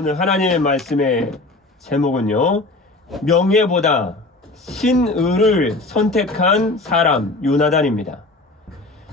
오늘 하나님의 말씀의 제목은요, 명예보다 신의를 선택한 사람 요나단입니다.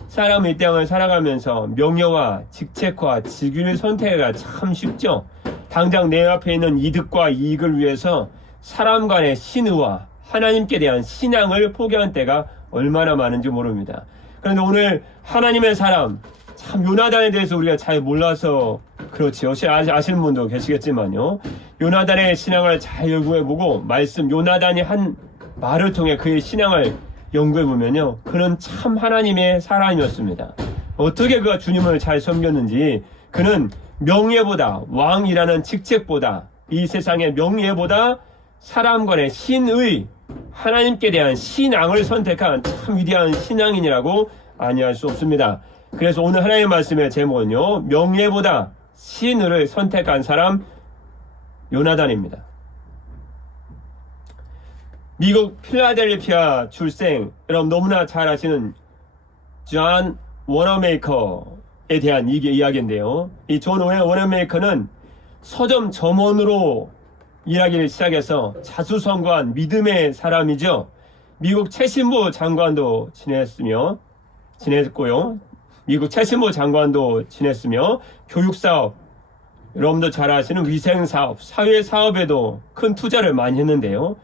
사람은 이 땅을 살아가면서 명예와 직책과 직위를 선택하기가 참 쉽죠. 당장 내 앞에 있는 이득과 이익을 위해서 사람 간의 신의와 하나님께 대한 신앙을 포기한 때가 얼마나 많은지 모릅니다. 그런데 오늘 하나님의 사람, 참 요나단에 대해서 우리가 잘 몰라서 그렇지요. 아시는 분도 계시겠지만요. 요나단의 신앙을 잘 연구해보고 말씀 요나단이 한 말을 통해 그의 신앙을 연구해보면요, 그는 참 하나님의 사람이었습니다. 어떻게 그가 주님을 잘 섬겼는지, 그는 명예보다, 왕이라는 직책보다, 이 세상의 명예보다 사람 간의 신의, 하나님께 대한 신앙을 선택한 참 위대한 신앙인이라고 아니할 수 없습니다. 그래서 오늘 하나님의 말씀의 제목은요, 명예보다 신의를 선택한 사람 요나단입니다. 미국 필라델피아 출생, 여러분 너무나 잘 아시는 존 워너메이커에 대한 이야기인데요. 이 존 워너메이커는 서점 점원으로 일하기를 시작해서 자수성가한 믿음의 사람이죠. 미국 최신부 장관도 지냈고요. 미국 최신부 장관도 지냈으며 교육사업, 여러분도 잘 아시는 위생사업, 사회사업에도 큰 투자를 많이 했는데요.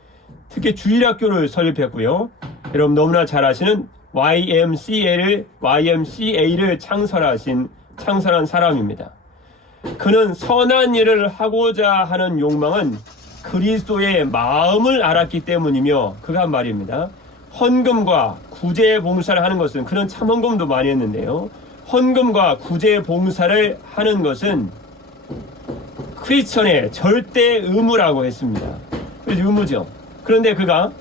특히 주일학교를 설립했고요. 여러분 너무나 잘 아시는 YMCA를 창설한 사람입니다. 그는 선한 일을 하고자 하는 욕망은 그리스도의 마음을 알았기 때문이며, 그가 한 말입니다. 헌금과 구제 봉사를 하는 것은, 그는 참 헌금도 많이 했는데요, 헌금과 구제 봉사를 하는 것은 크리스천의 절대 의무라고 했습니다. 그래서 의무죠. 그런데 그가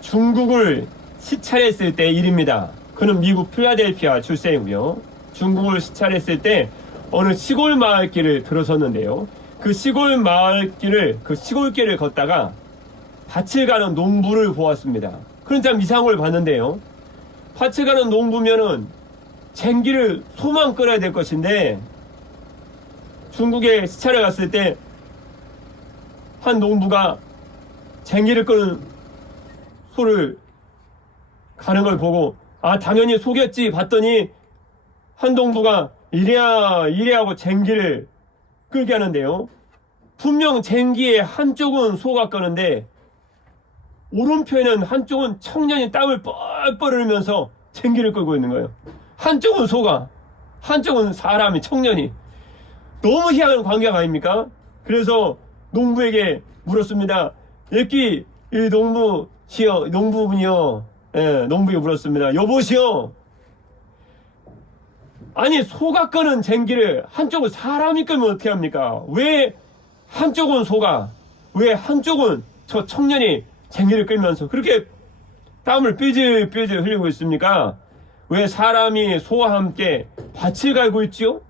중국을 시찰했을 때 일입니다. 그는 미국 필라델피아 출생이고요. 중국을 시찰했을 때 어느 시골 마을길을 들어섰는데요. 그 시골길을 걷다가 밭을 가는 농부를 보았습니다. 그런 참 이상을 봤는데요. 밭을 가는 농부면은 쟁기를 소만 끌어야 될 것인데, 중국에 시찰에 갔을 때 한 농부가 쟁기를 끄는 소를 가는 걸 보고, 아, 당연히 속였지 봤더니 한 농부가 이래 하고 쟁기를 끌게 하는데요. 분명 쟁기의 한쪽은 소가 끄는데 오른편에는 한쪽은 청년이 땀을 뻘뻘 흘리면서 쟁기를 끌고 있는 거예요. 한쪽은 소가, 한쪽은 사람이, 청년이. 너무 희한한 관계가 아닙니까? 그래서 농부에게 물었습니다. 여기 농부분이요. 예, 농부에 물었습니다. 여보시오, 아니 소가 끄는 쟁기를 한쪽은 사람이 끌면 어떻게 합니까? 왜 한쪽은 소가, 왜 한쪽은 저 청년이 쟁기를 끌면서 그렇게 땀을 삐질삐질 흘리고 있습니까? 왜 사람이 소와 함께 밭을 갈고 있지요?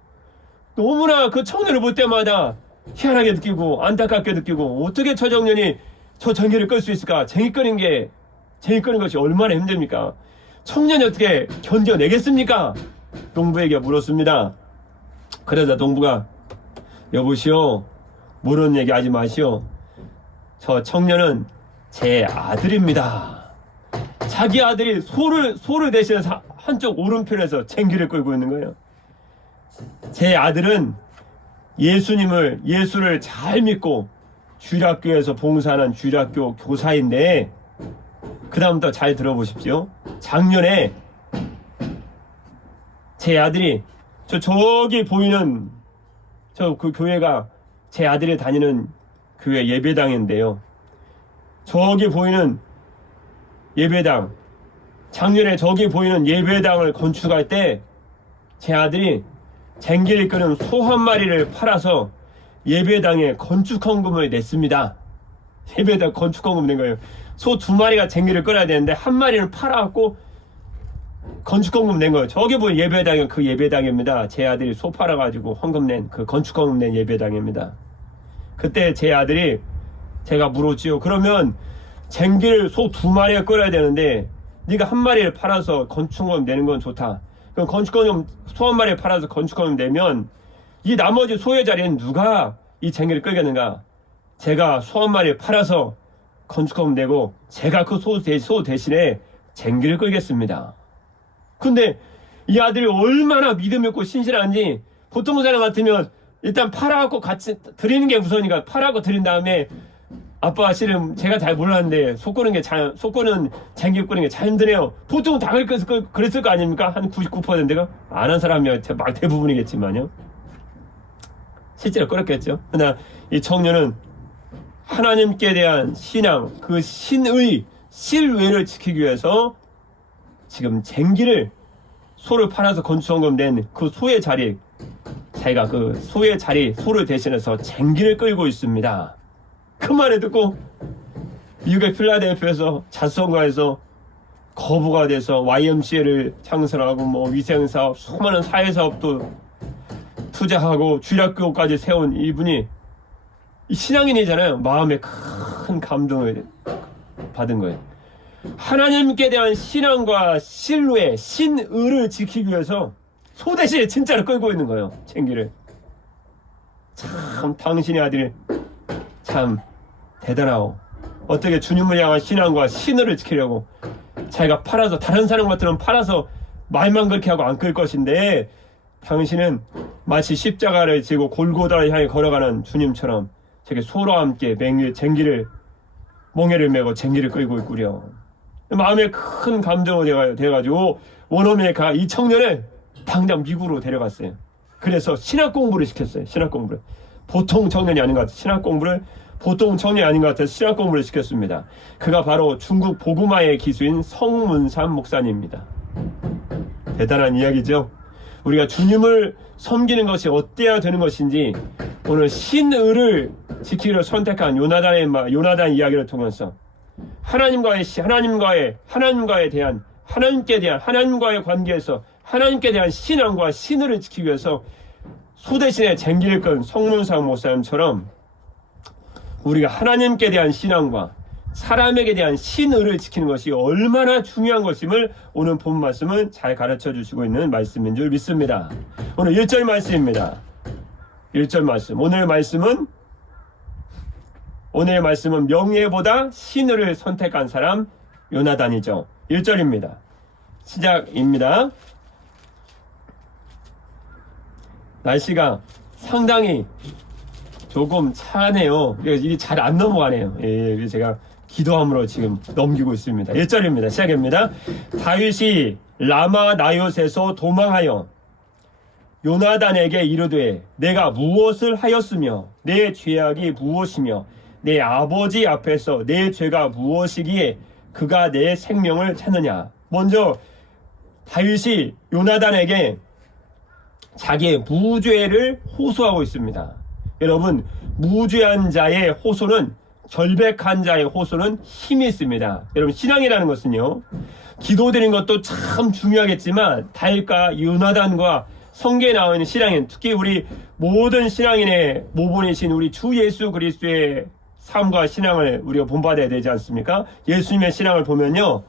너무나 그 청년을 볼 때마다 희한하게 느끼고 안타깝게 느끼고, 어떻게 저 청년이 저 쟁기를 끌 수 있을까? 쟁기 끄는 것이 얼마나 힘듭니까? 청년이 어떻게 견뎌내겠습니까? 농부에게 물었습니다. 그러자 농부가, 여보시오, 모르는 얘기 하지 마시오. 저 청년은 제 아들입니다. 자기 아들이 소를 대신해서 한쪽 오른편에서 쟁기를 끌고 있는 거예요. 제 아들은 예수를 잘 믿고 주일학교에서 봉사하는 주일학교 교사인데, 그 다음부터 잘 들어보십시오. 작년에 제 아들이 저기 보이는 그 교회가 제 아들이 다니는 교회 예배당인데요. 저기 보이는 예배당, 작년에 저기 보이는 예배당을 건축할 때 제 아들이 쟁기를 끄는 소 한 마리를 팔아서 예배당에 건축헌금을 냈습니다. 예배당 건축헌금 낸 거예요. 소 2마리가 쟁기를 끌어야 되는데 한 마리를 팔아갖고 건축헌금 낸 거예요. 저기 보이는 예배당은 그 예배당입니다. 제 아들이 소 팔아가지고 헌금 낸, 그 건축헌금 낸 예배당입니다. 그때 제 아들이, 제가 물었지요. 그러면 쟁기를 소 2마리가 끌어야 되는데 네가 한 마리를 팔아서 건축헌금 내는 건 좋다. 그럼 소 한 마리를 팔아서 건축헌금 내면 이 나머지 소의 자리는 누가 이 쟁기를 끌겠는가? 제가 소 한 마리 팔아서 건축금 내고 제가 그 소 대신에 쟁기를 끌겠습니다. 근데 이 아들이 얼마나 믿음 있고 신실한지 보통 사람 같으면 일단 팔아갖고 같이 드리는 게 우선이니까 팔아갖고 드린 다음에 아빠 실은 제가 잘 몰랐는데 소 끄는 쟁기 끄는 게 잘 힘드네요. 보통 다 그랬을 거 아닙니까? 한 99%가 안 한 사람이 막 대부분이겠지만요. 실제로 끌었겠죠. 그러나 이 청년은 하나님께 대한 신앙, 그 신의, 신뢰를 지키기 위해서 지금 쟁기를 소를 팔아서 건축원금 낸 그 소의 자리, 자기가 그 소의 자리, 소를 대신해서 쟁기를 끌고 있습니다. 그 말을 듣고 미국의 필라델피아에서 자수성가에서 거부가 돼서 YMCA를 창설하고 뭐 위생사업, 수많은 사회사업도 투자하고 주일학교까지 세운 이분이 신앙인이잖아요. 마음에 큰 감동을 받은 거예요. 하나님께 대한 신앙과 신뢰, 신의를 지키기 위해서 소 대신에 진짜로 끌고 있는 거예요. 쟁기를. 참 당신의 아들이 참 대단하오. 어떻게 주님을 향한 신앙과 신의를 지키려고 자기가 팔아서 다른 사람 같으면 팔아서 말만 그렇게 하고 안 끌 것인데 당신은 마치 십자가를 지고 골고다를 향해 걸어가는 주님처럼 저게 소와 함께 쟁기를 멍에를 메고 쟁기를 끌고 있구려. 마음에 큰 감동을 돼가지고 원어민의 이 청년을 당장 미국으로 데려갔어요. 그래서 신학 공부를 시켰어요. 신학 공부를. 보통 청년이 아닌 것 같아요. 신학 공부를 보통 청년이 아닌 것 같아서 신학 공부를 시켰습니다. 그가 바로 중국 보그마의 기수인 성문산 목사님입니다. 대단한 이야기죠. 우리가 주님을 섬기는 것이 어때야 되는 것인지 오늘 신의를 지키기를 선택한 요나단 이야기를 통해서 하나님과의 관계에서 하나님께 대한 신앙과 신의를 지키기 위해서 소 대신에 쟁기를 끈 성문산 목사님처럼 우리가 하나님께 대한 신앙과 사람에게 대한 신의를 지키는 것이 얼마나 중요한 것임을 오늘 본 말씀은 잘 가르쳐 주시고 있는 말씀인 줄 믿습니다. 오늘 1절 말씀입니다. 1절 말씀. 오늘의 말씀은 명예보다 신의를 선택한 사람 요나단이죠. 1절입니다. 시작입니다. 날씨가 상당히 조금 차네요. 이게 잘 안 넘어가네요. 예, 제가 기도함으로 지금 넘기고 있습니다. 1절입니다. 시작입니다. 다윗이 라마 나요스에서 도망하여 요나단에게 이르되 내가 무엇을 하였으며 내 죄악이 무엇이며 내 아버지 앞에서 내 죄가 무엇이기에 그가 내 생명을 찾느냐. 먼저 다윗이 요나단에게 자기의 무죄를 호소하고 있습니다. 여러분, 무죄한 자의 호소는, 결백한 자의 호소는 힘이 있습니다. 여러분, 신앙이라는 것은요, 기도드리는 것도 참 중요하겠지만 다윗과 요나단과 성경에 나와 있는 신앙인, 특히 우리 모든 신앙인의 모본이신 우리 주 예수 그리스도의 삶과 신앙을 우리가 본받아야 되지 않습니까? 예수님의 신앙을 보면요,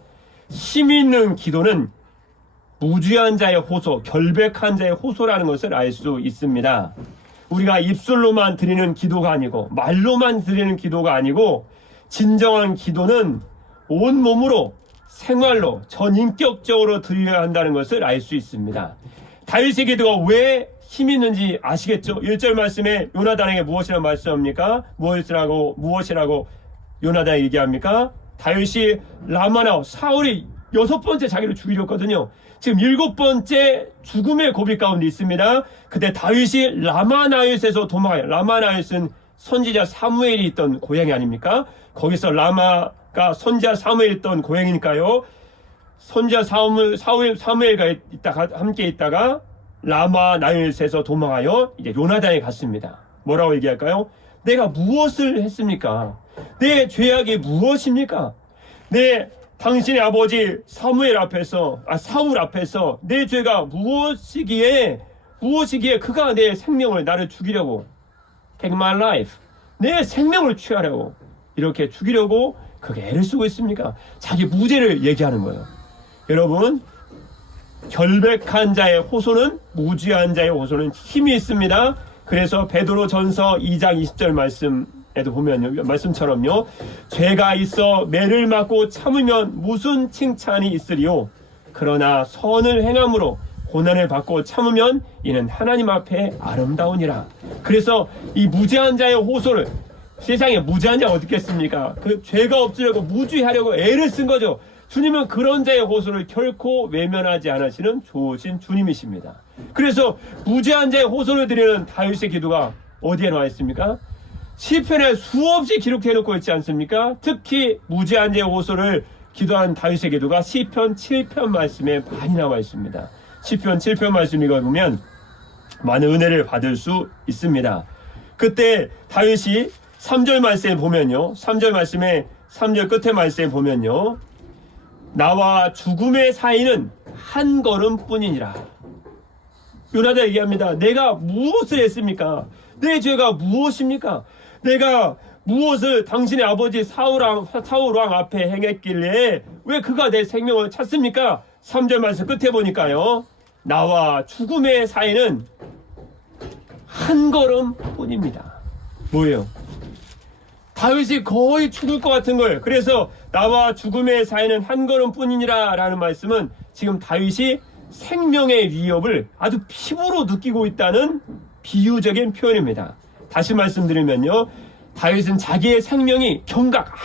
힘 있는 기도는 무죄한 자의 호소, 결백한 자의 호소라는 것을 알 수 있습니다. 우리가 입술로만 드리는 기도가 아니고 말로만 드리는 기도가 아니고 진정한 기도는 온몸으로 생활로 전인격적으로 드려야 한다는 것을 알 수 있습니다. 다윗의 기도가 왜 힘이 있는지 아시겠죠? 1절 말씀에 요나단에게 무엇이라고 말씀합니까? 무엇이라고 요나단에게 얘기합니까? 다윗이 라마나오, 사울이 6번째 자기를 죽이려거든요. 지금 7번째 죽음의 고비 가운데 있습니다. 그때 다윗이 라마나요스에서 도망가요. 라마나요스는 선지자 사무엘이 있던 고향이 아닙니까? 거기서 라마가 선지자 사무엘이 있던 고향이니까요. 선지자 사무엘과 함께 있다가 라마나요스에서 도망하여 이제 요나단에 갔습니다. 뭐라고 얘기할까요? 내가 무엇을 했습니까? 내 죄악이 무엇입니까? 당신의 아버지 사울 앞에서 내 죄가 무엇이기에 그가 내 생명을, 나를 죽이려고, take my life, 내 생명을 취하려고, 이렇게 죽이려고 그게 애를 쓰고 있습니까? 자기 무죄를 얘기하는 거예요. 여러분, 결백한 자의 호소는, 무죄한 자의 호소는 힘이 있습니다. 그래서 베드로전서 2장 20절 말씀에도 보면요, 말씀처럼요, 죄가 있어 매를 맞고 참으면 무슨 칭찬이 있으리요. 그러나 선을 행함으로 고난을 받고 참으면 이는 하나님 앞에 아름다우니라. 그래서 이 무죄한 자의 호소를, 세상에 무죄한 자가 어디 있겠습니까? 그 죄가 없으려고 무죄하려고 애를 쓴 거죠. 주님은 그런 자의 호소를 결코 외면하지 않으시는 좋으신 주님이십니다. 그래서 무죄한 자의 호소를 드리는 다윗의 기도가 어디에 나와 있습니까? 시편에 수없이 기록해 놓고 있지 않습니까? 특히 무죄한 자의 호소를 기도한 다윗의 기도가 시편 7편 말씀에 많이 나와 있습니다. 시편 7편 말씀 읽어보면 많은 은혜를 받을 수 있습니다. 그때 다윗이 3절 말씀에 보면요, 3절 말씀에 3절 끝에 말씀에 보면요, 나와 죽음의 사이는 한 걸음뿐이니라. 요나단 얘기합니다. 내가 무엇을 했습니까? 내 죄가 무엇입니까? 내가 무엇을 당신의 아버지 사울왕 앞에 행했길래 왜 그가 내 생명을 찾습니까? 3절 말씀 끝에 보니까요, 나와 죽음의 사이는 한 걸음뿐입니다. 뭐예요? 다윗이 거의 죽을 것 같은 걸, 그래서 나와 죽음의 사이는 한 걸음뿐이니라 라는 말씀은 지금 다윗이 생명의 위협을 아주 피부로 느끼고 있다는 비유적인 표현입니다. 다시 말씀드리면요, 다윗은 자기의 생명이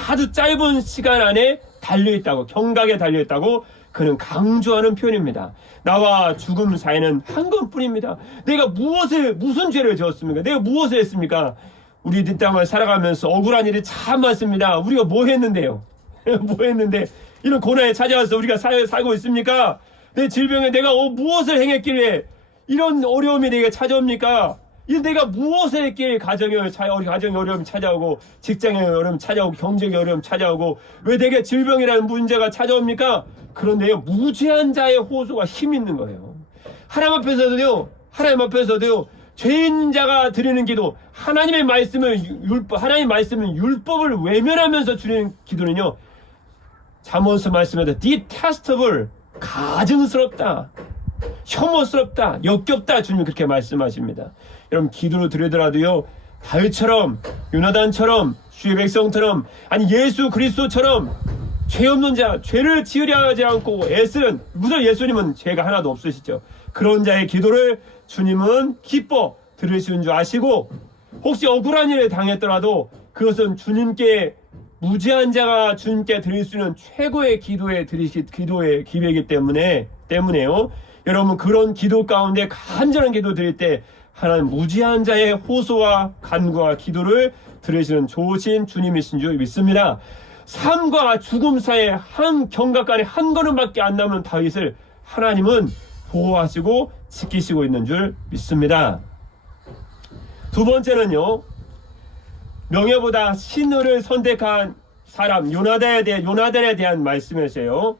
아주 짧은 시간 안에 달려있다고, 경각에 달려있다고 그는 강조하는 표현입니다. 나와 죽음 사이는 한 걸음뿐입니다. 내가 무슨 죄를 지었습니까? 내가 무엇을 했습니까? 우리 이 땅을 살아가면서 억울한 일이 참 많습니다. 우리가 뭐 했는데요? 뭐 했는데 이런 고난에 찾아와서 우리가 살고 있습니까? 내 질병에 내가 무엇을 행했길래 이런 어려움이 내게 찾아옵니까? 내가 무엇을 했길래 가정의 어려움이 찾아오고, 직장의 어려움이 찾아오고, 경제의 어려움이 찾아오고, 왜 내게 질병이라는 문제가 찾아옵니까? 그런데 무죄한 자의 호소가 힘 있는 거예요. 하나님 앞에서도요, 죄인 자가 드리는 기도, 하나님의 말씀은 율법을 외면하면서 드리는 기도는요, 잠언서 말씀에도 detestable, 가증스럽다, 혐오스럽다, 역겹다, 주님 그렇게 말씀하십니다. 여러분, 기도를 드리더라도요, 다윗처럼, 요나단처럼, 주의 백성처럼, 아니 예수 그리스도처럼 죄 없는 자, 죄를 지으려 하지 않고 애쓰는, 무슨 예수님은 죄가 하나도 없으시죠. 그런 자의 기도를 주님은 기뻐 들으시는 줄 아시고, 혹시 억울한 일을 당했더라도 그것은 주님께, 무죄한 자가 주님께 드릴 수 있는 최고의 기도의 기회이기 때문에요. 여러분, 그런 기도 가운데 간절한 기도 드릴 때 하나님 무죄한 자의 호소와 간구와 기도를 들으시는 좋으신 주님이신 줄 믿습니다. 삶과 죽음 사이에 한 경각간에 한 걸음밖에 안 남은 다윗을 하나님은 보호하시고 지키시고 있는 줄 믿습니다. 두 번째는요, 명예보다 신의를 선택한 사람 요나단에 대한 말씀이세요.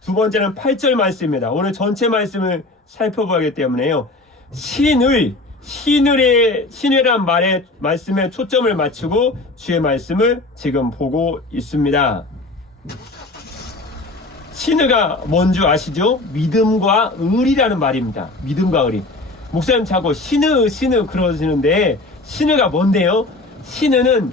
두 번째는 8절 말씀입니다. 오늘 전체 말씀을 살펴보기 때문에요, 신의란 말씀에 초점을 맞추고 주의 말씀을 지금 보고 있습니다. 신의가 뭔지 아시죠? 믿음과 의리라는 말입니다. 믿음과 의리. 목사님 자꾸 신의 그러시는데, 신의가 뭔데요? 신의는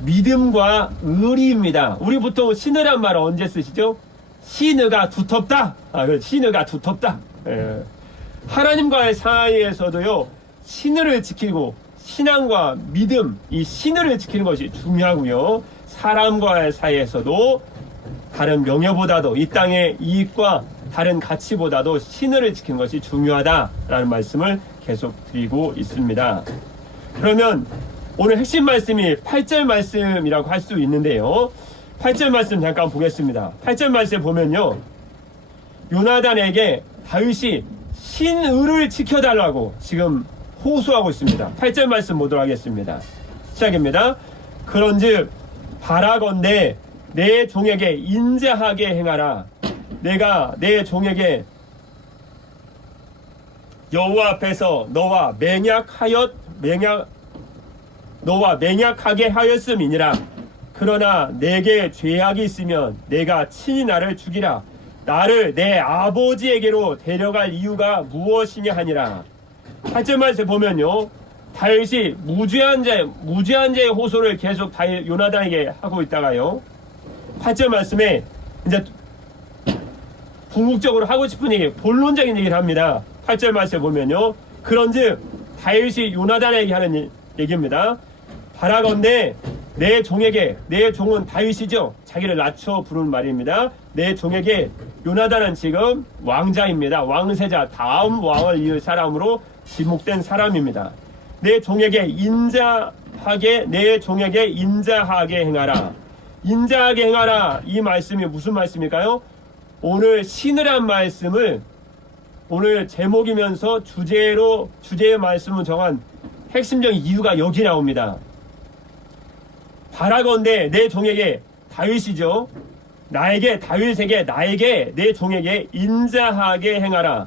믿음과 의리입니다. 우리 보통 신의란 말을 언제 쓰시죠? 신의가 두텁다. 신의가 두텁다. 예. 하나님과의 사이에서도요, 신의를 지키고, 신앙과 믿음, 이 신의를 지키는 것이 중요하고요, 사람과의 사이에서도 다른 명예보다도, 이 땅의 이익과 다른 가치보다도 신의를 지키는 것이 중요하다라는 말씀을 계속 드리고 있습니다. 그러면 오늘 핵심 말씀이 8절 말씀이라고 할 수 있는데요, 8절 말씀 잠깐 보겠습니다. 8절 말씀에 보면요, 요나단에게 다윗이 신의를 지켜달라고 지금 호소하고 있습니다. 8절 말씀 보도록 하겠습니다. 시작입니다. 그런즉 바라건대 내 종에게 인자하게 행하라. 내가 내 종에게 여호와 앞에서 너와 맹약하게 하였음이니라. 그러나 내게 죄악이 있으면 내가 친히 나를 죽이라. 나를 내 아버지에게로 데려갈 이유가 무엇이냐 하니라. 8절 말씀에 보면요, 다윗이 무죄한 자의 호소를 계속 요나단에게 하고 있다가요, 8절 말씀에 이제 궁극적으로 하고 싶은 얘기, 본론적인 얘기를 합니다. 8절 말씀에 보면요, 그런즉 다윗이 요나단에게 하는 얘기입니다. 바라건대 내 종에게, 내 종은 다윗이죠, 자기를 낮춰 부르는 말입니다. 내 종에게, 요나단은 지금 왕자입니다. 왕세자, 다음 왕을 이을 사람으로 지목된 사람입니다. 내 종에게 인자하게 행하라. 인자하게 행하라. 이 말씀이 무슨 말씀일까요? 오늘 신으란 말씀을 오늘 제목이면서 주제의 말씀을 정한 핵심적인 이유가 여기 나옵니다. 바라건대 내 종에게, 다윗이죠, 다윗에게, 나에게, 내 종에게 인자하게 행하라.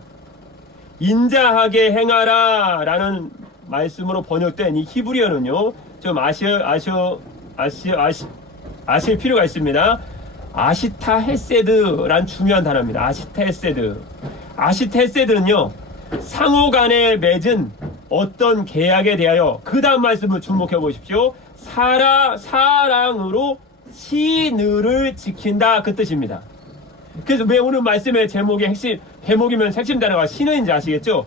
인자하게 행하라 라는 말씀으로 번역된 이 히브리어는요, 좀 아실 필요가 있습니다. 아시타 헤세드란 중요한 단어입니다. 아시타 헤세드. 아시타 헤세드는요, 상호간에 맺은 어떤 계약에 대하여, 그 다음 말씀을 주목해 보십시오. 사랑으로 신의를 지킨다, 그 뜻입니다. 그래서 왜 오늘 말씀의 제목이면 핵심 단어가 신의인지 아시겠죠?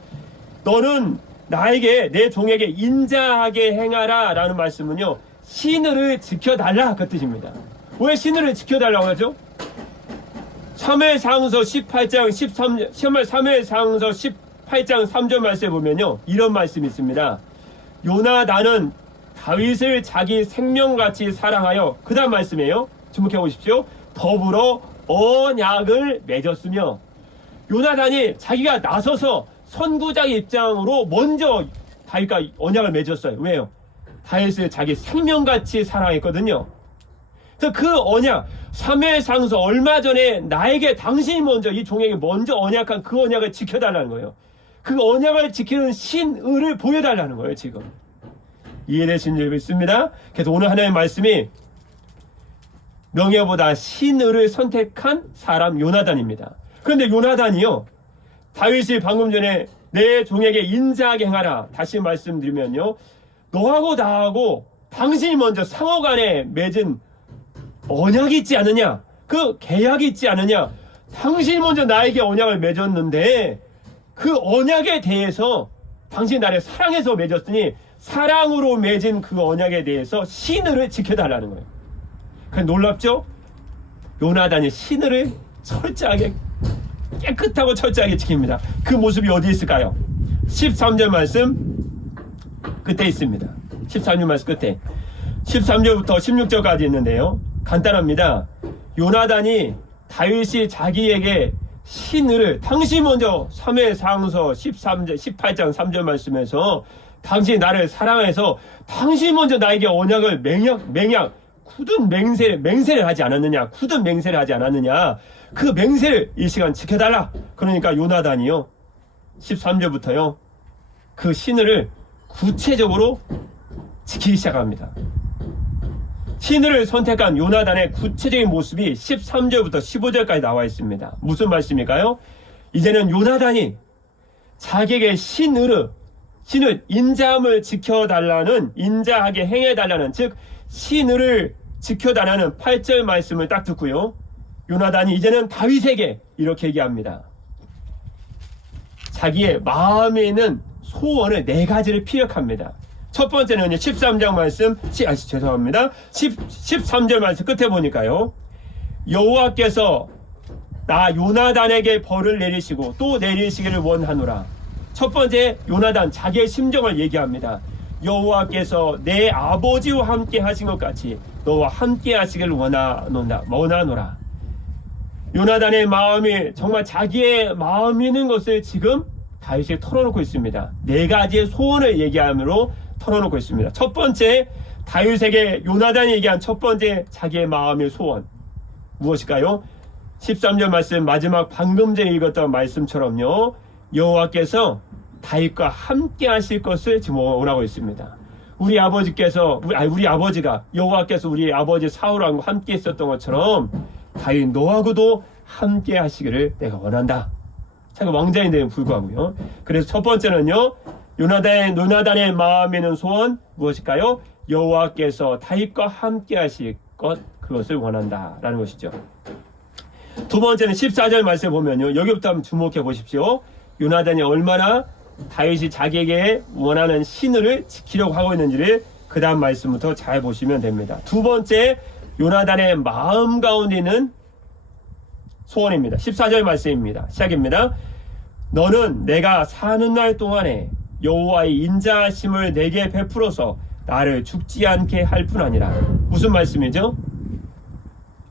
너는 나에게, 내 종에게 인자하게 행하라 라는 말씀은요, 신의를 지켜달라, 그 뜻입니다. 왜 신의를 지켜달라고 하죠? 사무엘상서 18장 3절 말씀에 보면요, 이런 말씀이 있습니다. 요나단은 다윗을 자기 생명같이 사랑하여, 그 다음 말씀이에요. 주목해 보십시오. 더불어 언약을 맺었으며, 요나단이 자기가 나서서 선구자의 입장으로 먼저 다윗과 언약을 맺었어요. 왜요? 다윗을 자기 생명같이 사랑했거든요. 그래서 그 언약, 사무엘상서 얼마 전에 나에게, 당신이 먼저, 이 종에게 먼저 언약한 그 언약을 지켜달라는 거예요. 그 언약을 지키는 신의를 보여달라는 거예요, 지금. 이해되신 줄 믿습니다. 그래서 오늘 하나님의 말씀이 명예보다 신의를 선택한 사람 요나단입니다. 그런데 요나단이요, 다윗이 방금 전에 내 종에게 인자하게 행하라, 다시 말씀드리면요, 너하고 나하고 당신이 먼저 상호간에 맺은 언약이 있지 않느냐, 그 계약이 있지 않느냐, 당신이 먼저 나에게 언약을 맺었는데 그 언약에 대해서 당신이 나를 사랑해서 맺었으니 사랑으로 맺은 그 언약에 대해서 신의를 지켜달라는 거예요. 그냥 놀랍죠? 요나단이 신의를 철저하게, 깨끗하고 철저하게 지킵니다. 그 모습이 어디 있을까요? 13절 말씀 끝에 있습니다. 13절 말씀 끝에 13절부터 16절까지 있는데요, 간단합니다. 요나단이 다윗이 자기에게 신의를, 당신 먼저 사무엘상서 18장 3절 말씀에서 당신이 나를 사랑해서 당신이 먼저 나에게 언약을 굳은 맹세를 하지 않았느냐, 그 맹세를 이 시간 지켜달라. 그러니까 요나단이요, 13절부터요, 그 신의를 구체적으로 지키기 시작합니다. 신의를 선택한 요나단의 구체적인 모습이 13절부터 15절까지 나와 있습니다. 무슨 말씀일까요? 이제는 요나단이 자기에게 신의 인자함을 지켜달라는, 인자하게 행해달라는, 즉 신의를 지켜달라는 8절 말씀을 딱 듣고요, 요나단이 이제는 다윗에게 이렇게 얘기합니다. 자기의 마음에 있는 소원을 4가지를 피력합니다. 첫 번째는요, 13장 말씀, 죄송합니다. 13절 말씀 끝에 보니까요, 여호와께서 나 요나단에게 벌을 내리시고 또 내리시기를 원하노라. 첫 번째, 요나단 자기의 심정을 얘기합니다. 여호와께서 내 아버지와 함께 하신 것 같이 너와 함께 하시기를 원하노라. 요나단의 마음이 정말 자기의 마음이 있는 것을 지금 다윗이 털어놓고 있습니다. 4가지의 소원을 얘기함으로 털어놓고 있습니다. 첫 번째, 다윗에게 요나단이 얘기한 첫 번째 자기의 마음의 소원 무엇일까요? 13절 말씀 마지막 방금 전에 읽었던 말씀처럼요, 여호와께서 다윗과 함께 하실 것을 지금 원하고 있습니다. 우리 아버지가, 여호와께서 우리 아버지 사울하고 함께 있었던 것처럼 다윗 너하고도 함께 하시기를 내가 원한다. 자기가 왕자인데도 불구하고요. 그래서 첫 번째는요, 요나단의 마음에 있는 소원 무엇일까요? 여호와께서 다윗과 함께 하실 것, 그것을 원한다라는 것이죠. 두 번째는 14절 말씀 보면요, 여기부터 한번 주목해 보십시오. 요나단이 얼마나 다윗이 자기에게 원하는 신을 지키려고 하고 있는지를 그 다음 말씀부터 잘 보시면 됩니다. 두 번째, 요나단의 마음 가운데 있는 소원입니다. 14절 말씀입니다. 시작입니다. 너는 내가 사는 날 동안에 여호와의 인자하심을 내게 베풀어서 나를 죽지 않게 할 뿐 아니라. 무슨 말씀이죠?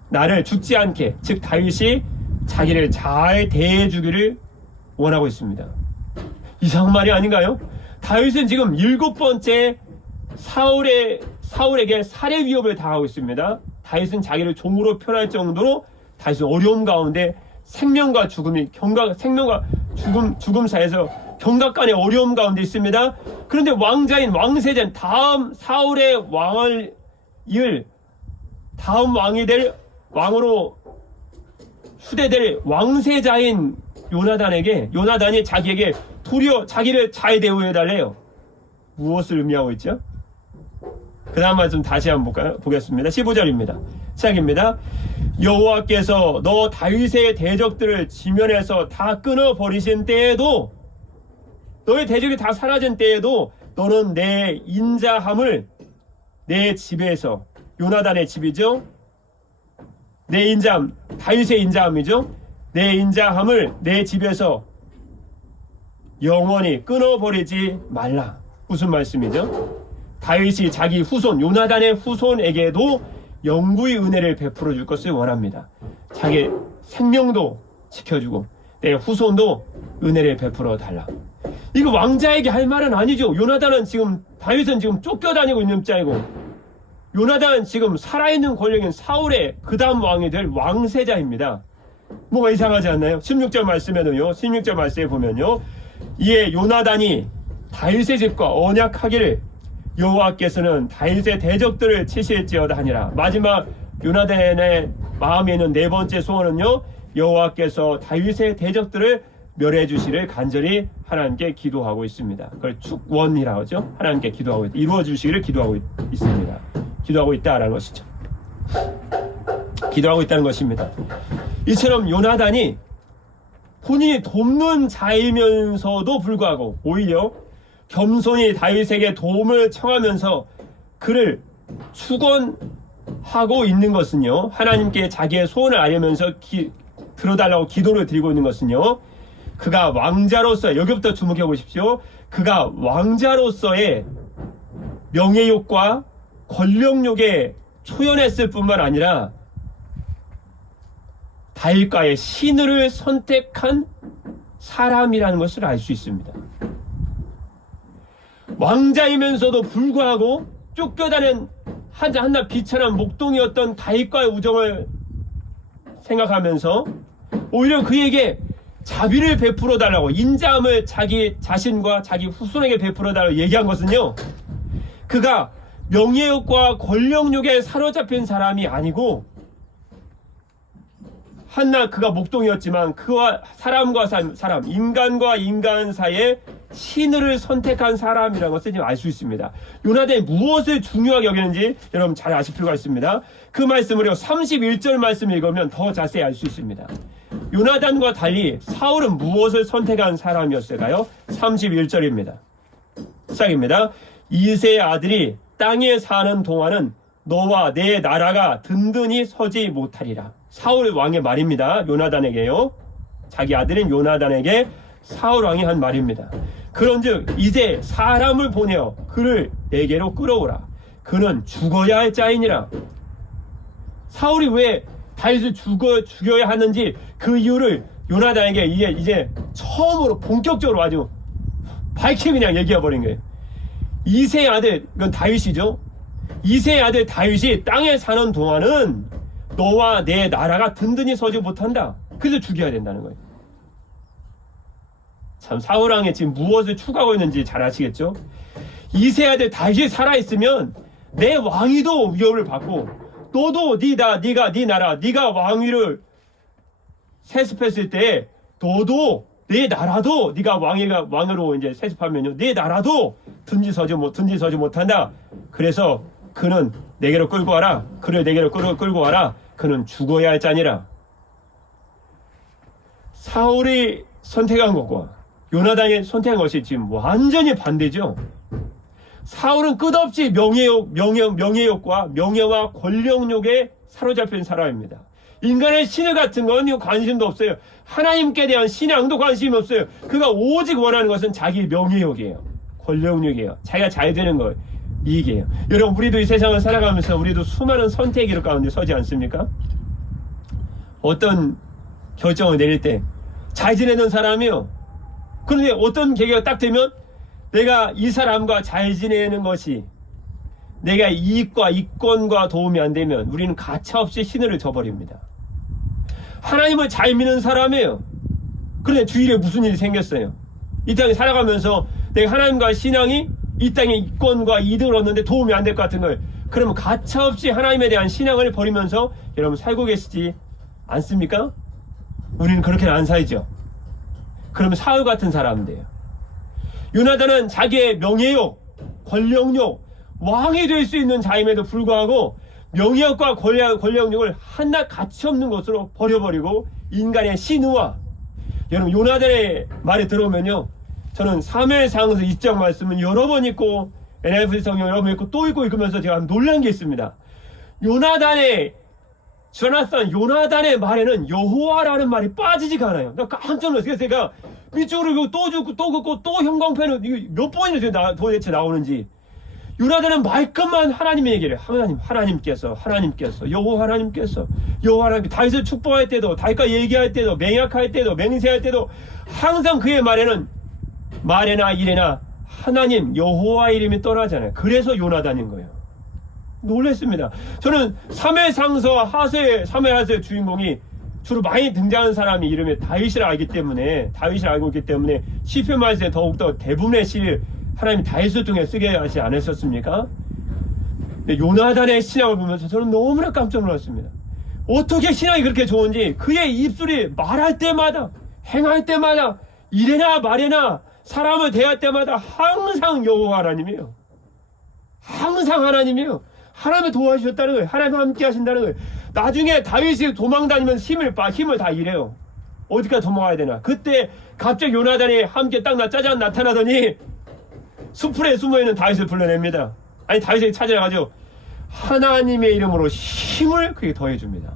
나를 죽지 않게, 즉 다윗이 자기를 잘 대해주기를 원하고 있습니다. 이상한 말이 아닌가요? 다윗은 지금 7번째 사울에게 살해 위협을 당하고 있습니다. 다윗은 자기를 종으로 표현할 정도로 다윗은 어려움 가운데 생명과 죽음이 생명과 죽음 사이에서 경각간의 어려움 가운데 있습니다. 그런데 왕자인 왕세자인 다음 사울의 왕을 이을 다음 왕이 될 왕으로 수대될 왕세자인 요나단이 자기에게 도리어 자기를 잘 대우해달래요. 무엇을 의미하고 있죠? 그 다음 말씀 다시 한번 보겠습니다. 15절입니다. 시작입니다. 여호와께서 너 다윗의 대적들을 지면에서 다 끊어버리신 때에도, 너의 대적이 다 사라진 때에도 너는 내 인자함을 내 집에서, 요나단의 집이죠, 내 인자함, 다윗의 인자함이죠, 내 인자함을 내 집에서 영원히 끊어버리지 말라. 무슨 말씀이죠? 다윗이 자기 후손, 요나단의 후손에게도 영구의 은혜를 베풀어 줄 것을 원합니다. 자기 생명도 지켜주고 내 후손도 은혜를 베풀어 달라. 이거 왕자에게 할 말은 아니죠. 다윗은 지금 쫓겨다니고 있는 입장이고, 요나단은 지금 살아있는 권력인 사울의 그 다음 왕이 될 왕세자입니다. 뭐가 이상하지 않나요? 16절 말씀에도요, 16절 말씀에 보면요, 이에 요나단이 다윗의 집과 언약하기를 여호와께서는 다윗의 대적들을 치실지어다 하니라. 마지막 요나단의 마음에 있는 네 번째 소원은요, 여호와께서 다윗의 대적들을 멸해 주시를 간절히 하나님께 기도하고 있습니다. 그걸 축원이라고 하죠. 하나님께 기도하고 이루어 주시기를 기도하고 있습니다. 기도하고 있다라는 것이죠. 기도하고 있다는 것입니다. 이처럼 요나단이 본인이 돕는 자이면서도 불구하고 오히려 겸손히 다윗에게 도움을 청하면서 그를 축원하고 있는 것은요, 하나님께 자기의 소원을 알리면서 들어달라고 기도를 드리고 있는 것은요, 그가 왕자로서, 여기부터 주목해 보십시오. 그가 왕자로서의 명예욕과 권력욕에 초연했을 뿐만 아니라 다윗과의 신을 선택한 사람이라는 것을 알 수 있습니다. 왕자이면서도 불구하고 쫓겨다닌 한낱 비천한 목동이었던 다윗과의 우정을 생각하면서 오히려 그에게 자비를 베풀어 달라고, 인자함을 자기 자신과 자기 후손에게 베풀어 달라고 얘기한 것은요, 그가 명예욕과 권력욕에 사로잡힌 사람이 아니고 한낱 그가 목동이었지만 그와 사람과 사람, 인간과 인간 사이에 신을 선택한 사람이라는 것을 지금 알 수 있습니다. 요나단이 무엇을 중요하게 여기는지 여러분 잘 아실 필요가 있습니다. 그 말씀을요, 31절 말씀을 읽으면 더 자세히 알 수 있습니다. 요나단과 달리 사울은 무엇을 선택한 사람이었을까요? 31절입니다. 시작입니다. 이새의 아들이 땅에 사는 동안은 너와 내 나라가 든든히 서지 못하리라. 사울 왕의 말입니다. 요나단에게요. 자기 아들인 요나단에게 사울 왕이 한 말입니다. 그런즉 이제 사람을 보내어 그를 내게로 끌어오라. 그는 죽어야 할 자이니라. 사울이 왜 다윗을 죽여야 하는지 그 이유를 요나단에게 이제 처음으로 본격적으로 아주 밝게 그냥 얘기해버린 거예요. 이새의 아들, 이건 다윗이죠. 이새의 아들 다윗이 땅에 사는 동안은 너와 내 나라가 든든히 서지 못한다. 그래서 죽여야 된다는 거예요. 참, 사울왕이 지금 무엇을 추구하고 있는지 잘 아시겠죠? 이새의 아들 다윗이 살아있으면 내 왕위도 위협을 받고, 너도 네 나라, 네가 왕위를 세습했을 때 너도 내 나라도 네가 왕으로 이제 세습하면요, 내 나라도 든지서지 못한다. 그래서 그는 내게로 끌고 와라. 그를 내게로 끌고 와라. 그는 죽어야 할 자니라. 사울이 선택한 것과 요나단이 선택한 것이 지금 완전히 반대죠. 사울은 끝없이 명예욕과 명예와 권력욕에 사로잡힌 사람입니다. 인간의 신을 같은 건 관심도 없어요. 하나님께 대한 신앙도 관심이 없어요. 그가 오직 원하는 것은 자기 명예욕이에요. 권력욕이에요. 자기가 잘 되는 거, 이익이에요. 여러분, 우리도 이 세상을 살아가면서 우리도 수많은 선택의 가운데 서지 않습니까? 어떤 결정을 내릴 때 잘 지내는 사람이요, 그런데 어떤 계기가 딱 되면 내가 이 사람과 잘 지내는 것이 내가 이익과 이권과 도움이 안 되면 우리는 가차없이 신을 저버립니다. 하나님을 잘 믿는 사람이에요. 그런데 주일에 무슨 일이 생겼어요? 이 땅에 살아가면서 내가 하나님과 신앙이 이 땅에 이권과 이득을 얻는데 도움이 안 될 것 같은 걸, 그러면 가차없이 하나님에 대한 신앙을 버리면서 여러분 살고 계시지 않습니까? 우리는 그렇게는 안 살죠. 그러면 사울 같은 사람인데요. 요나단은 자기의 명예욕, 권력욕, 왕이 될 수 있는 자임에도 불구하고 명예욕과 권력욕을 하나 가치 없는 것으로 버려버리고 인간의 신의와, 여러분 요나단의 말에 들어오면요, 저는 사무엘상에서 2장 말씀은 여러 번 읽고 NIV 성경 여러 번 읽고 또 읽고 읽으면서 제가 놀란 게 있습니다. 요나단의 말에는 여호와라는 말이 빠지지가 않아요. 나 깜짝 놀랐어요. 제가 밑줄을 또 긋고 또 긋고 또 형광펜을 몇 번이나 도대체 나오는지. 요나단은 말끝만 하나님의 얘기를 해요. 하나님께서 여호와 하나님께서 다윗을 축복할 때도, 다윗과 얘기할 때도, 맹약할 때도, 맹세할 때도 항상 그의 말에나 일에나 하나님 여호와 이름이 떠나잖아요. 그래서 요나단인 거예요. 놀랬습니다. 저는 사무엘상서 사무엘하서의 주인공이 주로 많이 등장하는 사람이 이름이 다윗을 알고 있기 때문에 시편 말씀에 더욱더 대부분의 시를 하나님이 다윗을 통해 쓰게 하지 않으셨습니까? 요나단의 신앙을 보면서 저는 너무나 깜짝 놀랐습니다. 어떻게 신앙이 그렇게 좋은지, 그의 입술이 말할 때마다, 행할 때마다, 이래나 말이나 사람을 대할 때마다 항상 여호와 하나님이에요. 항상 하나님이에요. 하나님이 도와주셨다는 거예요. 하나님 함께 하신다는 거예요. 나중에 다윗이 도망 다니면서 힘을 다 잃어요. 어디까지 도망가야 되나. 그때 갑자기 요나단이 함께 딱 짜잔 나타나더니 수풀에 숨어있는 다윗을 불러냅니다. 아니, 다윗이 찾아가지고 하나님의 이름으로 힘을 그게 더해줍니다.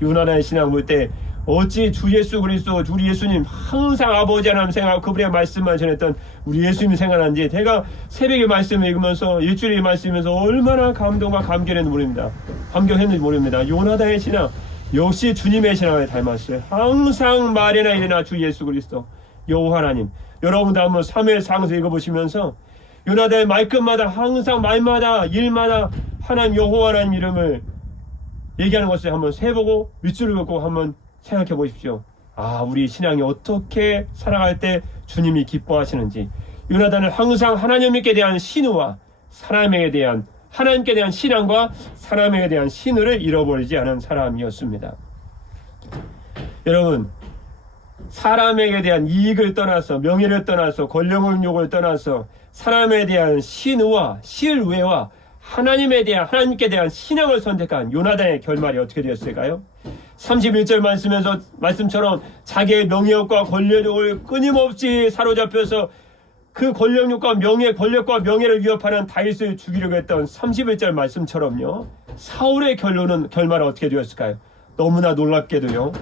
요나단의 신앙 볼 때 어찌 주 예수 그리스도, 우리 예수님 항상 아버지 하나님 생각하고 그분의 말씀만 전했던 우리 예수님이 생각나는지, 제가 새벽에 말씀을 읽으면서 일주일에 말씀하면서 얼마나 감동과 감격했는지 모릅니다. 요나단의 신앙 역시 주님의 신앙을 닮았어요. 항상 말이나 일이나 주 예수 그리스도, 여호와 하나님. 여러분도 한번 사무엘상서 읽어보시면서 요나단의 말끝마다 항상 말마다 일마다 하나님 여호와 하나님 이름을 얘기하는 것을 한번 세보고 밑줄을 긋고 한번 생각해 보십시오. 우리 신앙이 어떻게 살아갈 때 주님이 기뻐하시는지. 요나단은 항상 하나님께 대한 신의와 하나님께 대한 신앙과 사람에게 대한 신의를 잃어버리지 않은 사람이었습니다. 여러분, 사람에게 대한 이익을 떠나서, 명예를 떠나서, 권력욕을 떠나서 사람에 대한 신의와 신뢰와 하나님께 대한 신앙을 선택한 요나단의 결말이 어떻게 되었을까요? 31절 말씀처럼 자기의 명예욕과 권력욕을 끊임없이 사로잡혀서 그 권력과 명예를 위협하는 다윗을 죽이려고 했던 31절 말씀처럼요, 사울의 결말은 어떻게 되었을까요? 너무나 놀랍게도요,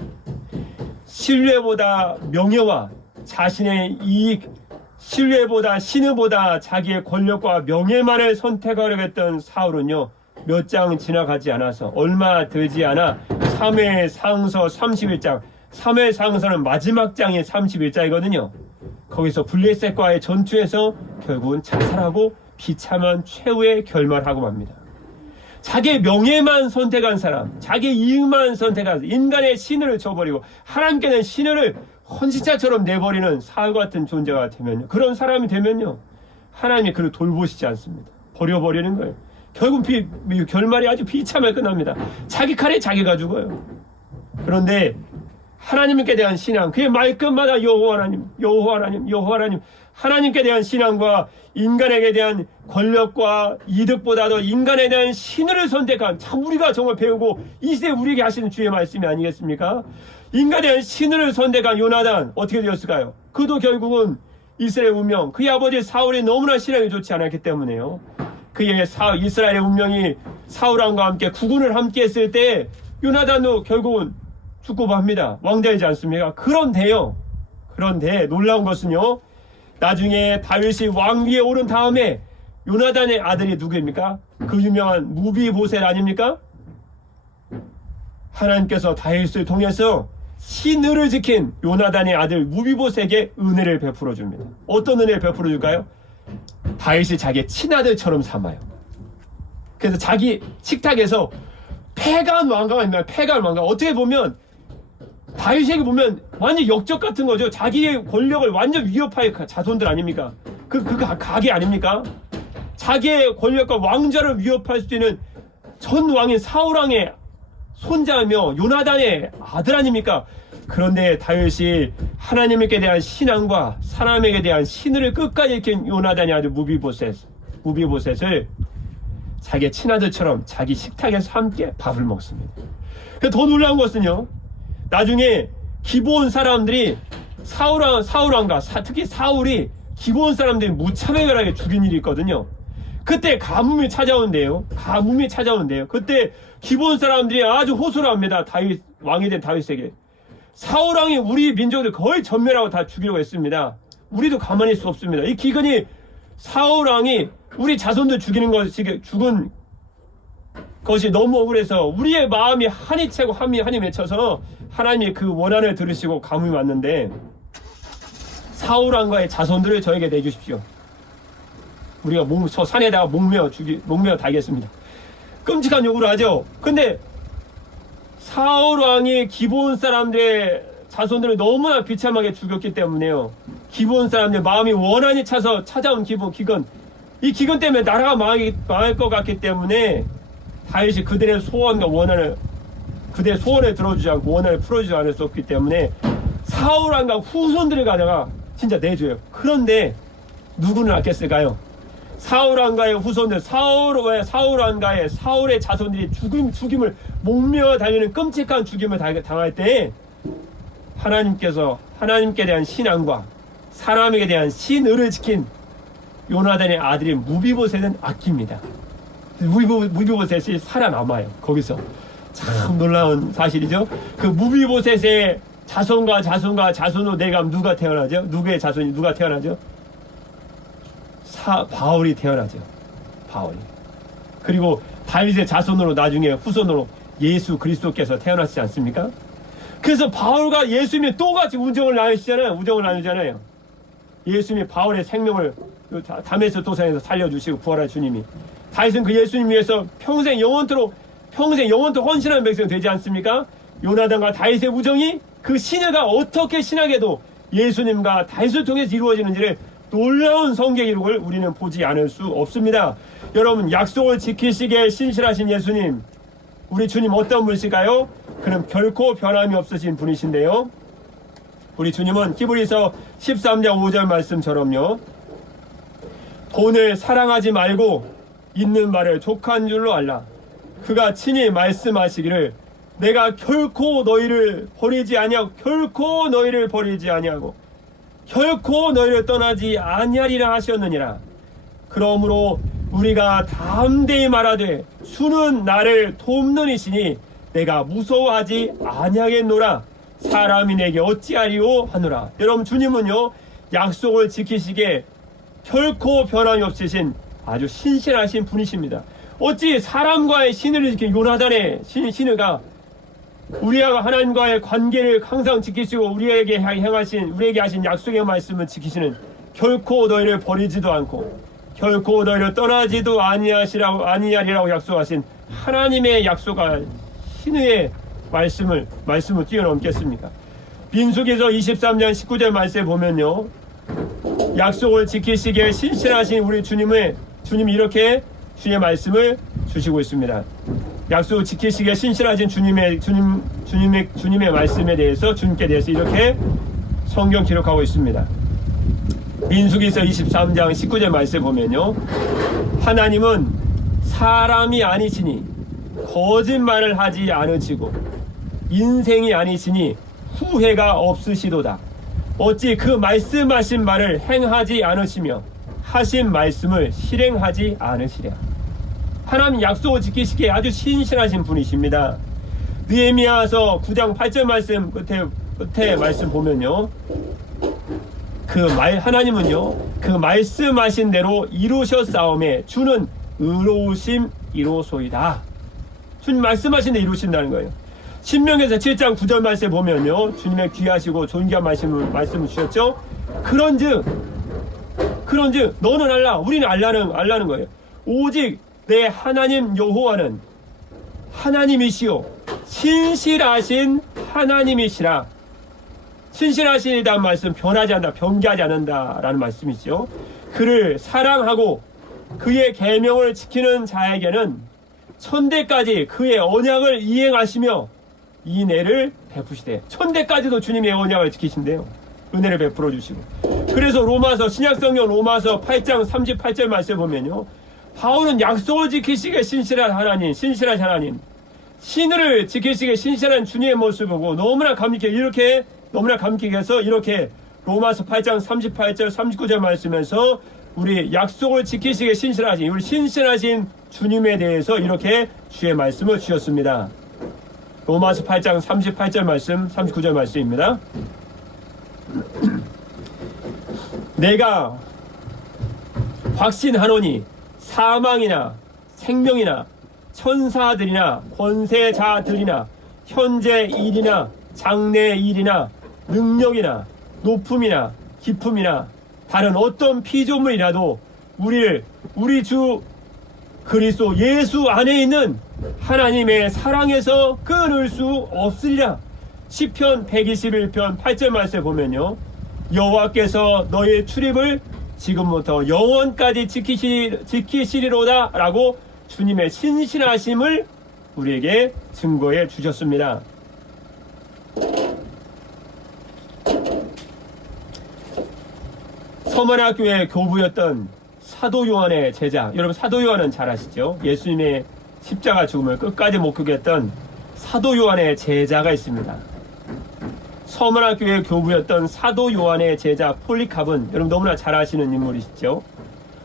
신뢰보다 명예와 자신의 이익, 신뢰보다 신의보다 자기의 권력과 명예만을 선택하려고 했던 사울은요, 몇 장 지나가지 않아서, 얼마 되지 않아 사무엘상서 31장, 사무엘상서는 마지막 장이 31장이거든요. 거기서 블레셋과의 전투에서 결국은 자살하고 비참한 최후의 결말하고 맙니다. 자기의 명예만 선택한 사람, 자기의 이익만 선택한 인간의 신을 저버리고 하나님께는 신을 헌신자처럼 내버리는 사울 같은 존재가 되면요, 그런 사람이 되면요, 하나님이 그를 돌보시지 않습니다. 버려버리는 거예요. 결국 결말이 아주 비참하게 끝납니다. 자기 칼에 자기가 죽어요. 그런데 하나님께 대한 신앙, 그의 말끝마다 여호와 하나님, 여호와 하나님, 여호와 하나님, 하나님께 대한 신앙과 인간에게 대한 권력과 이득보다도 인간에 대한 신을 선택한, 참 우리가 정말 배우고 이 시대에 우리에게 하시는 주의 말씀이 아니겠습니까? 인간에 대한 신을 선택한 요나단 어떻게 되었을까요? 그도 결국은 이스라엘 운명, 그의 아버지 사울이 너무나 신앙이 좋지 않았기 때문에요. 그의 이스라엘의 운명이 사울왕과 함께 국군을 함께 했을 때 요나단도 결국은 죽고 맙니다. 왕자이지 않습니까? 그런데 놀라운 것은요, 나중에 다윗이 왕위에 오른 다음에 요나단의 아들이 누구입니까? 그 유명한 무비보셋 아닙니까? 하나님께서 다윗을 통해서 신을 지킨 요나단의 아들 무비보셋에게 은혜를 베풀어 줍니다. 어떤 은혜를 베풀어 줄까요? 다윗이 자기의 친아들처럼 삼아요. 그래서 자기 식탁에서 패간 왕가가 있나요? 패간 왕가. 어떻게 보면 다윗에게 보면 완전 역적 같은 거죠. 자기의 권력을 완전 위협할 자손들 아닙니까? 그 가게 아닙니까? 자기의 권력과 왕자를 위협할 수 있는 전 왕인 사울왕의 손자며 요나단의 아들 아닙니까? 그런데 다윗이 하나님께 대한 신앙과 사람에게 대한 신을 끝까지 지킨 요나단의 아들 무비보셋을 자기의 친아들처럼 자기 식탁에서 함께 밥을 먹습니다. 더 놀라운 것은요, 나중에 기브온 사람들이 사울왕과 특히 사울이 기브온 사람들이 무차별하게 죽인 일이 있거든요. 그때 가뭄이 찾아오는데요. 그때 기브온 사람들이 아주 호소를 합니다. 왕이 된 다윗에게. 사울왕이 우리 민족을 거의 전멸하고 다 죽이려고 했습니다. 우리도 가만히 있을 수 없습니다. 이 기근이 사울왕이 우리 자손들 죽은 것이 너무 억울해서 우리의 마음이 한이 채고 한이 맺혀서 하나님이 그 원한을 들으시고 가뭄이 왔는데, 사울왕과의 자손들을 저에게 내주십시오. 우리가 저 산에다가 목매어 달겠습니다. 끔찍한 요구를 하죠. 근데 사울왕이 기브온 사람들의 자손들을 너무나 비참하게 죽였기 때문에요, 기브온 사람들 마음이 원한이 차서 찾아온 기근, 이 기근 때문에 나라가 망할 것 같기 때문에 다윗이 그들의 소원과 그들의 소원을 들어주지 않고 원한을 풀어주지 않을 수 없기 때문에 사울왕과 후손들을 가다가 진짜 내줘요. 그런데 누구는 아꼈을까요? 사울왕과의 후손들, 사울의 자손들이 죽임을 목매어 달리는 끔찍한 죽임을 당할 때 하나님께서 하나님께 대한 신앙과 사람에게 대한 신의를 지킨 요나단의 아들인 무비보셋은 아낍니다. 무비보셋이 살아남아요. 거기서 참 놀라운 사실이죠. 그 무비보셋의 자손과 자손으로 내가면 누가 태어나죠? 누구의 자손이 누가 태어나죠? 바울이 태어나죠. 바울이. 그리고 다윗의 자손으로 나중에 후손으로 예수 그리스도께서 태어났지 않습니까? 그래서 바울과 예수님이 똑같이 우정을 나누잖아요. 예수님이 바울의 생명을 다메섹 도상에서 살려주시고 구원한 주님이, 다윗은 그 예수님 위해서 평생 영원토록 헌신하는 백성이 되지 않습니까? 요나단과 다윗의 우정이 그 신화가 어떻게 신학에도 예수님과 다윗을 통해서 이루어지는지를 놀라운 성경 기록을 우리는 보지 않을 수 없습니다. 여러분, 약속을 지키시기에 신실하신 예수님, 우리 주님 어떤 분이실까요? 그는 결코 변함이 없으신 분이신데요, 우리 주님은 히브리서 13장 5절 말씀처럼요, 돈을 사랑하지 말고 있는 말을 족한 줄로 알라. 그가 친히 말씀하시기를 내가 결코 너희를 버리지 아니하고 결코 너희를 떠나지 아니하리라 하셨느니라. 그러므로 우리가 담대히 말하되 주는 나를 돕는 이시니 내가 무서워하지 아니하겠노라. 사람이 내게 어찌하리오 하노라. 여러분, 주님은요, 약속을 지키시기에 결코 변함이 없으신 아주 신실하신 분이십니다. 어찌 사람과의 신을 지킨 요나단의 신의가 우리와 하나님과의 관계를 항상 지키시고 우리에게 하신 약속의 말씀을 지키시는, 결코 너희를 버리지도 않고 결코 너희를 떠나지도 아니하리라고 약속하신 하나님의 약속과 신의 말씀을 뛰어넘겠습니까? 민수기서 23장 19절 말씀에 보면요, 약속을 지키시기에 신실하신 우리 주님이 이렇게 주의 말씀을 주시고 있습니다. 약속 지키시기에 신실하신 주님의 말씀에 대해서 주님께 대해서 이렇게 성경 기록하고 있습니다. 민수기서 23장 19절 말씀 보면요, 하나님은 사람이 아니시니 거짓말을 하지 않으시고 인생이 아니시니 후회가 없으시도다. 어찌 그 말씀하신 말을 행하지 않으시며 하신 말씀을 실행하지 않으시랴. 하나님 약속을 지키시기에 아주 신실하신 분이십니다. 느헤미야서 9장 8절 말씀 끝에 말씀 보면요, 하나님은요 그 말씀하신 대로 이루셨사오매 주는 의로우심 이로소이다. 주님 말씀하신 대로 이루신다는 거예요. 신명기서 7장 9절 말씀 보면요, 주님의 귀하시고 존귀한 말씀을 주셨죠. 그런즉 너는 알라, 우리는 알라는 거예요. 오직 내 하나님 여호와는 하나님이시요 신실하신 하나님이시라. 신실하시다는 말씀, 변하지 않는다, 변개하지 않는다라는 말씀이죠. 그를 사랑하고 그의 계명을 지키는 자에게는 천대까지 그의 언약을 이행하시며 이내를 베푸시되. 천대까지도 주님의 언약을 지키신대요. 은혜를 베풀어 주시고. 그래서 로마서, 신약성경 로마서 8장 38절 말씀 보면요, 바울은 약속을 지키시기에 신실하신 하나님, 신을 지키시기에 신실한 주님의 모습을 보고 너무나 감격해 해서 이렇게 로마서 8장 38절 39절 말씀에서 우리 약속을 지키시기에 신실하신, 우리 신실하신 주님에 대해서 이렇게 주의 말씀을 주셨습니다. 로마서 8장 38절 말씀 39절 말씀입니다. 내가 확신하노니 사망이나 생명이나 천사들이나 권세자들이나 현재 일이나 장래 일이나 능력이나 높음이나 깊음이나 다른 어떤 피조물이라도 우리 주 그리스도 예수 안에 있는 하나님의 사랑에서 끊을 수 없으리라. 시편 121편 8절 말씀 보면요, 여호와께서 너의 출입을 지금부터 영원까지 지키시리로다 라고 주님의 신실하심을 우리에게 증거해 주셨습니다. 서머나교회 교부였던 사도 요한의 제자, 여러분 사도 요한은 잘 아시죠? 예수님의 십자가 죽음을 끝까지 목격했던 사도 요한의 제자가 있습니다. 서머나교회 교부였던 사도 요한의 제자 폴리캅은 여러분 너무나 잘 아시는 인물이시죠?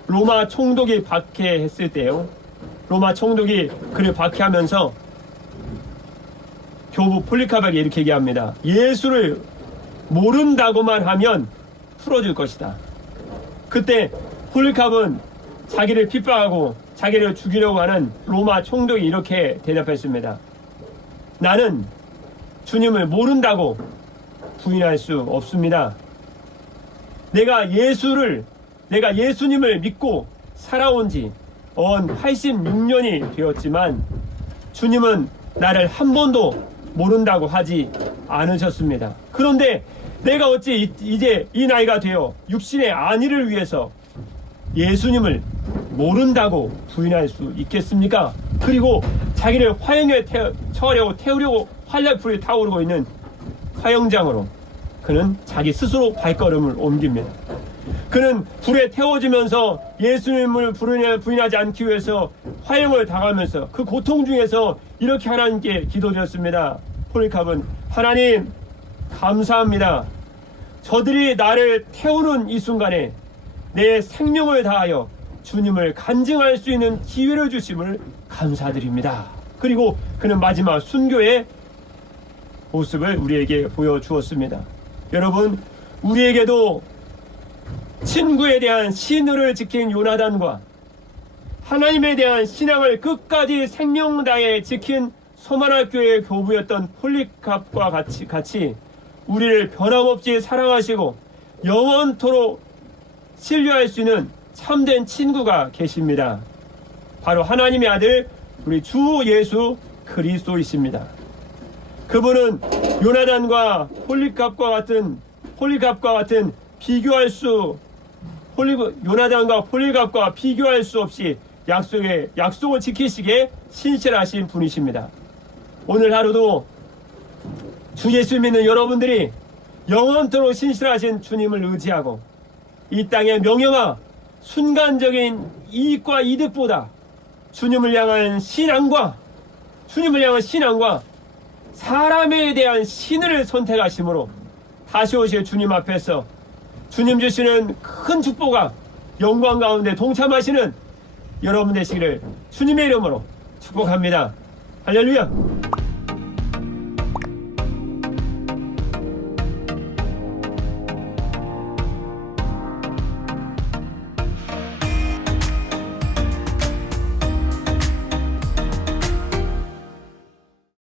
로마 총독이 박해했을 때요, 로마 총독이 그를 박해하면서 교부 폴리캅에게 이렇게 얘기합니다. 예수를 모른다고만 하면 풀어줄 것이다. 그때 폴리캅은 자기를 핍박하고 자기를 죽이려고 하는 로마 총독이 이렇게 대답했습니다. 나는 주님을 모른다고 부인할 수 없습니다. 내가 예수님을 믿고 살아온 지 86년이 되었지만 주님은 나를 한 번도 모른다고 하지 않으셨습니다. 그런데 내가 어찌 이제 이 나이가 되어 육신의 안위를 위해서 예수님을 모른다고 부인할 수 있겠습니까? 그리고 자기를 화형에 태우려고 활약불이 타오르고 있는 화형장으로 그는 자기 스스로 발걸음을 옮깁니다. 그는 불에 태워지면서 예수님을 부인하지 않기 위해서 화형을 당하면서 그 고통 중에서 이렇게 하나님께 기도드렸습니다. 폴리캅은 하나님 감사합니다. 저들이 나를 태우는 이 순간에 내 생명을 다하여 주님을 간증할 수 있는 기회를 주심을 감사드립니다. 그리고 그는 마지막 순교의 모습을 우리에게 보여주었습니다. 여러분, 우리에게도 친구에 대한 신의를 지킨 요나단과 하나님에 대한 신앙을 끝까지 생명 다해 지킨 서머나교회 교부였던 폴리캅과 같이 우리를 변함없이 사랑하시고 영원토록 신뢰할 수 있는 참된 친구가 계십니다. 바로 하나님의 아들 우리 주 예수 그리스도이십니다. 그분은 요나단과 폴리캅과 같은 요나단과 폴리캅과 비교할 수 없이 약속을 지키시기에 신실하신 분이십니다. 오늘 하루도 주 예수 믿는 여러분들이 영원토록 신실하신 주님을 의지하고 이 땅의 명예와 순간적인 이익과 이득보다 주님을 향한 신앙과 사람에 대한 신을 선택하심으로 다시 오실 주님 앞에서 주님 주시는 큰 축복과 영광 가운데 동참하시는 여러분 되시기를 주님의 이름으로 축복합니다. 할렐루야.